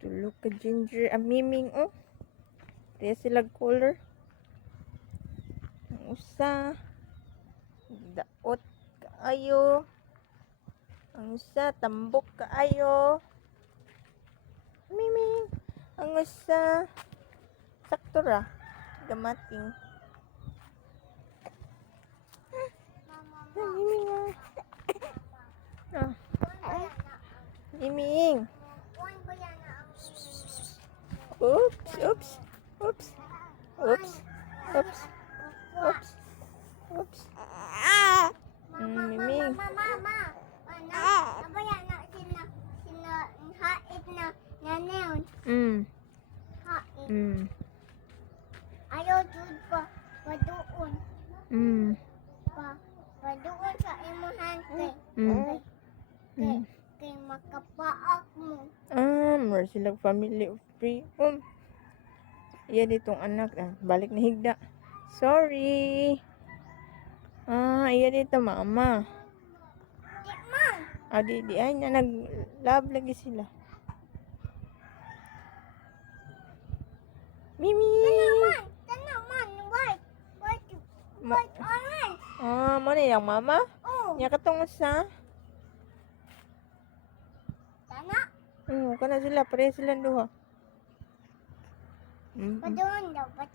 Tulog ka Ginger. Miming oh. Kaya sila color. Ang usa. Daot kaayo. Ang usa tambok kaayo. Miming. Ang usa sakto ra. Gamating. Miming ah. Miming. Oops, oops, oops, oops, oops, oops, oops. Miming. Mama. Nabaya na sina hait na naneon. Hait. Ayaw jud pa paduon. Paduon sa imuhan kay makapaak mo. More silang family of three. Iya ditong anak. Balik na higda. Sorry. Iya dito mama. Di man. Di ay na nag-love lagi sila. Mimi. Tanaman. White orange. Mo na yung mama? Oh. Nya katong sa? Tana. Kana sila, pare sila duha. Paduon daw. Ma,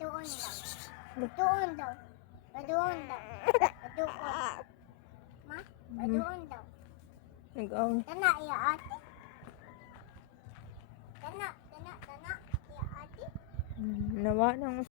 paduon daw. Nag-aw. Tana iya ate. Tana iya ate. Nawa nang